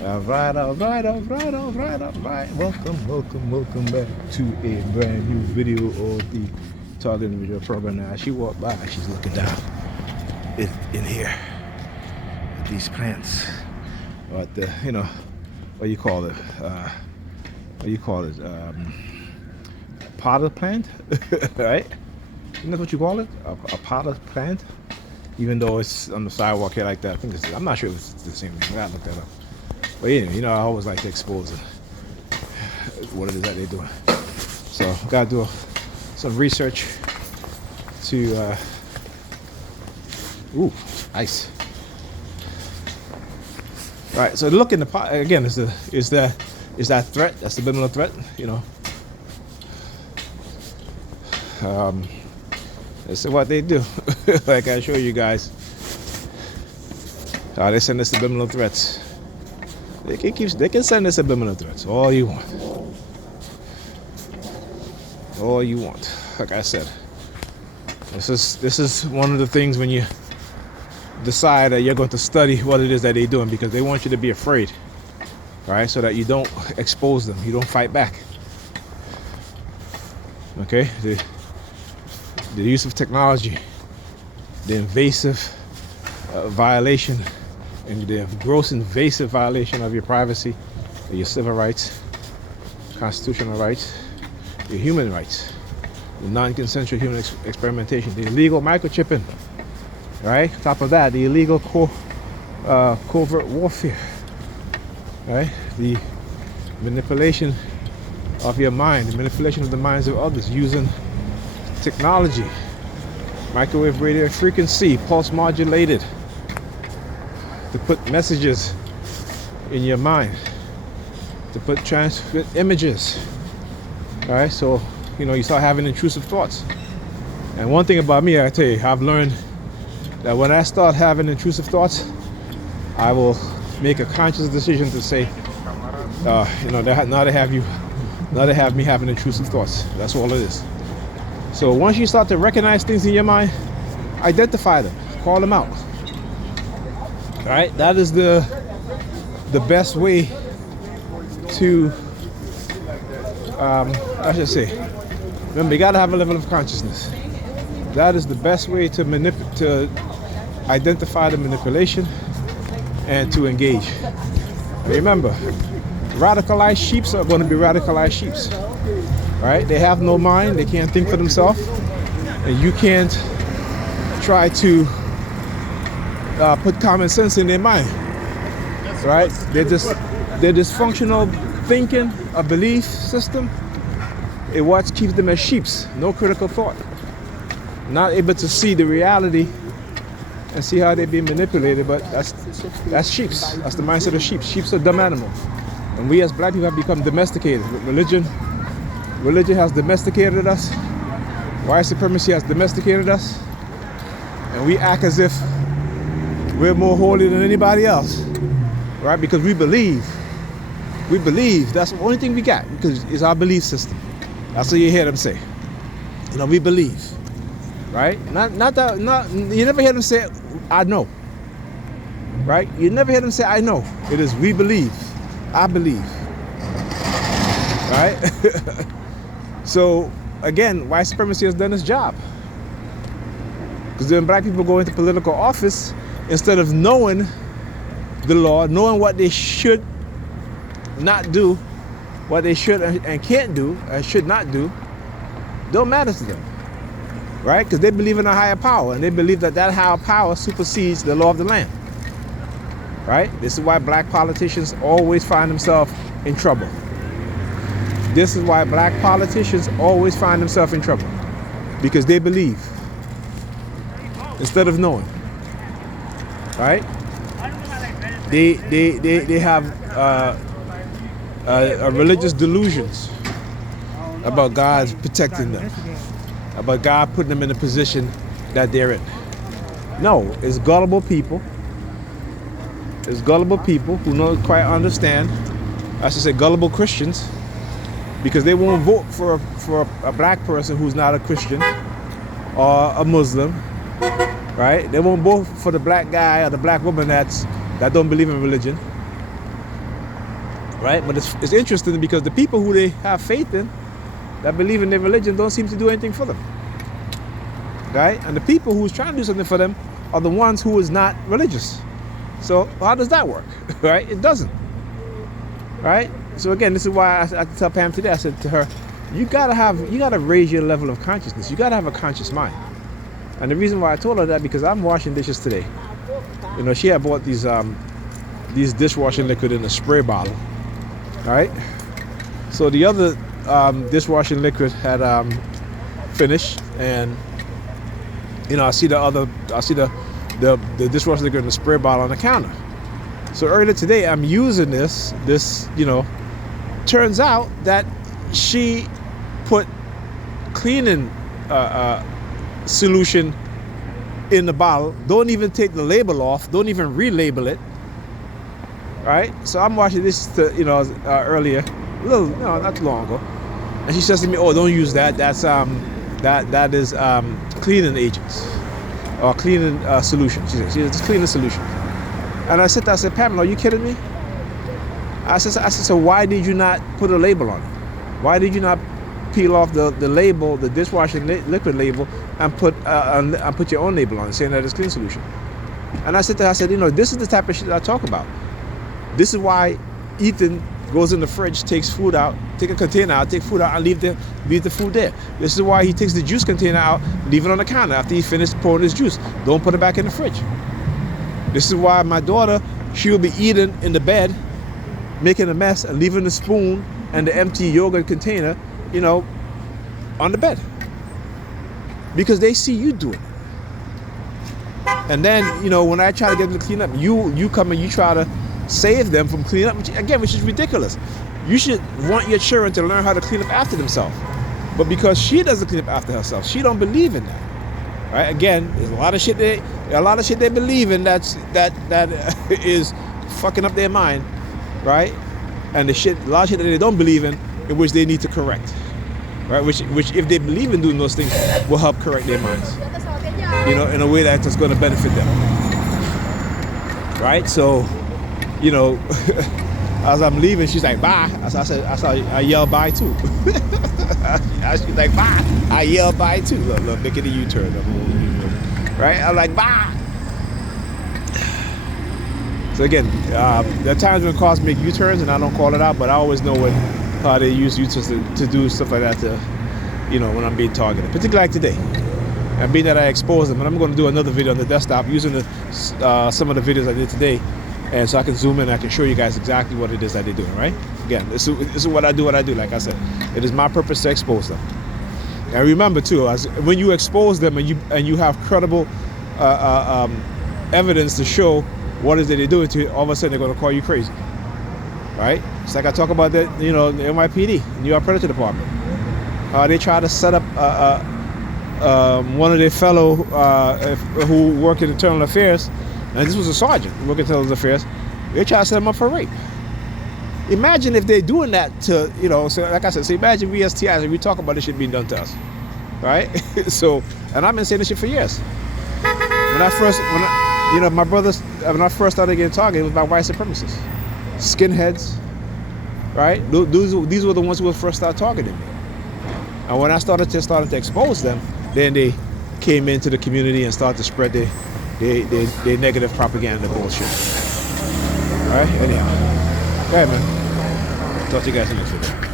All right, all right, all right, all right, all right. Welcome back to a brand new video of the Target Individual Program. Now, she walked by, she's looking down in here at these plants, or at the, what do you call it? Potted plant, right? Isn't that what you call it? A potted plant? Even though it's on the sidewalk here like that, I'm not sure if it's the same thing. I gotta look that up. But anyway, I always like to expose what it is that they're doing. So gotta do some research to ice. All right, so look in the pot again. Is that threat? That's the subliminal threat. This is what they do. Like I show you guys. They send us subliminal threats. They can send us subliminal threats all you want. All you want. Like I said, this is one of the things when you decide that you're going to study what it is that they're doing, because they want you to be afraid, right? So that you don't expose them, you don't fight back. Okay, the use of technology, the invasive violation, and the gross invasive violation of your privacy, your civil rights, constitutional rights, your human rights, the non-consensual human experimentation, the illegal microchipping, right? Top of that, the illegal covert warfare, right? The manipulation of your mind, the manipulation of the minds of others using technology, microwave radio frequency, pulse modulated, to put messages in your mind, to put transmit images. All right, so you start having intrusive thoughts. And one thing about me, I tell you, I've learned that when I start having intrusive thoughts, I will make a conscious decision to say, now they have me having intrusive thoughts. That's all it is. So once you start to recognize things in your mind, identify them, call them out. All right, that is the best way to, I should say, remember, you gotta have a level of consciousness. That is the best way to identify the manipulation and to engage. Remember, radicalized sheeps are going to be radicalized sheeps. Right? They have no mind. They can't think for themselves, and you can't try to put common sense in their mind. Right? They're dysfunctional thinking, a belief system. It what keeps them as sheeps. No critical thought. Not able to see the reality and see how they're being manipulated. But that's sheeps. That's the mindset of sheep. Sheeps are dumb animals, and we as black people have become domesticated. Religion has domesticated us. White supremacy has domesticated us. And we act as if we're more holy than anybody else. Right? Because we believe. We believe. That's the only thing we got. Because it's our belief system. That's what you hear them say. We believe. Right? You never hear them say, I know. Right? You never hear them say, I know. It is we believe. I believe. Right? So, again, white supremacy has done its job. Because when black people go into political office, instead of knowing the law, knowing what they should not do, what they should and can't do, and should not do, don't matter to them. Right? Because they believe in a higher power, and they believe that higher power supersedes the law of the land. Right? This is why black politicians always find themselves in trouble. This is why black politicians always find themselves in trouble, because they believe instead of knowing. Right? They have religious delusions about God protecting them, about God putting them in a position that they're in. No, it's gullible people. It's gullible people who don't quite understand. I should say gullible Christians. Because they won't vote for a black person who's not a Christian or a Muslim, right? They won't vote for the black guy or the black woman that don't believe in religion, right? But it's interesting because the people who they have faith in, that believe in their religion, don't seem to do anything for them, right? And the people who's trying to do something for them are the ones who is not religious. So how does that work, right? It doesn't, right? So again, this is why I tell Pam today, I said to her, you gotta raise your level of consciousness. You gotta have a conscious mind. And the reason why I told her that, because I'm washing dishes today. You know, she had bought these dishwashing liquid in a spray bottle, right? So the other dishwashing liquid had finished, and you know, I see the dishwashing liquid in the spray bottle on the counter. So earlier today, I'm using this, you know, turns out that she put cleaning solution in the bottle, don't even take the label off, don't even relabel it, right? So I'm watching this, earlier, not too long ago, and she says to me, "Oh, don't use that. That's that is cleaning agents or cleaning solution." She said, "It's cleaning solution." And I said, "Pamela, are you kidding me?" I said, "So why did you not put a label on it? Why did you not peel off the label, the dishwashing liquid label, and put your own label on it, saying that it's clean solution?" And I said to her, you know, this is the type of shit I talk about. This is why Ethan goes in the fridge, takes food out, take a container out, take food out, and leave the food there. This is why he takes the juice container out, leave it on the counter after he finished pouring his juice. Don't put it back in the fridge. This is why my daughter, she will be eating in the bed, making a mess, and leaving the spoon and the empty yogurt container, you know, on the bed, because they see you do it. And then, you know, when I try to get them to clean up, you come and you try to save them from cleaning up, which is ridiculous. You should want your children to learn how to clean up after themselves. But because she doesn't clean up after herself, she don't believe in that, right? Again, there's a lot of shit they believe in that is fucking up their mind, right? And a lot of shit that they don't believe in which they need to correct, right? Which if they believe in doing those things, will help correct their minds, you know, in a way that's going to benefit them, right? So, you know, as I'm leaving, she's like, "Bye." I yelled bye too. She's like, "Bye." I yelled bye too. Look, making a U-turn, right? I'm like, "Bye." So again, there are times when cars make U-turns and I don't call it out, but I always know how they use U-turns to do stuff like that, you know, when I'm being targeted, particularly like today. And being that I exposed them, and I'm going to do another video on the desktop using some of the videos I did today, and so I can zoom in and I can show you guys exactly what it is that they're doing, right? Again, this is what I do, like I said. It is my purpose to expose them. And remember too, when you expose them and you have credible evidence to show what is it they're doing to you, all of a sudden they're going to call you crazy, right? It's like I talk about that, you know, the NYPD, New York Predator Department. They try to set up one of their fellow who work in internal affairs, and this was a sergeant who worked in internal affairs. They try to set him up for rape. Imagine if they're doing that to, you know, so like I said, so imagine we as TIs, and we talk about this shit being done to us, right? So, and I've been saying this shit for years. When I first started getting targeted, it was by white supremacists, skinheads, right? These were the ones who would first start targeting me. And when I started to expose them, then they came into the community and started to spread their negative propaganda bullshit. All right, anyhow. Okay, man. Talk to you guys in the next video.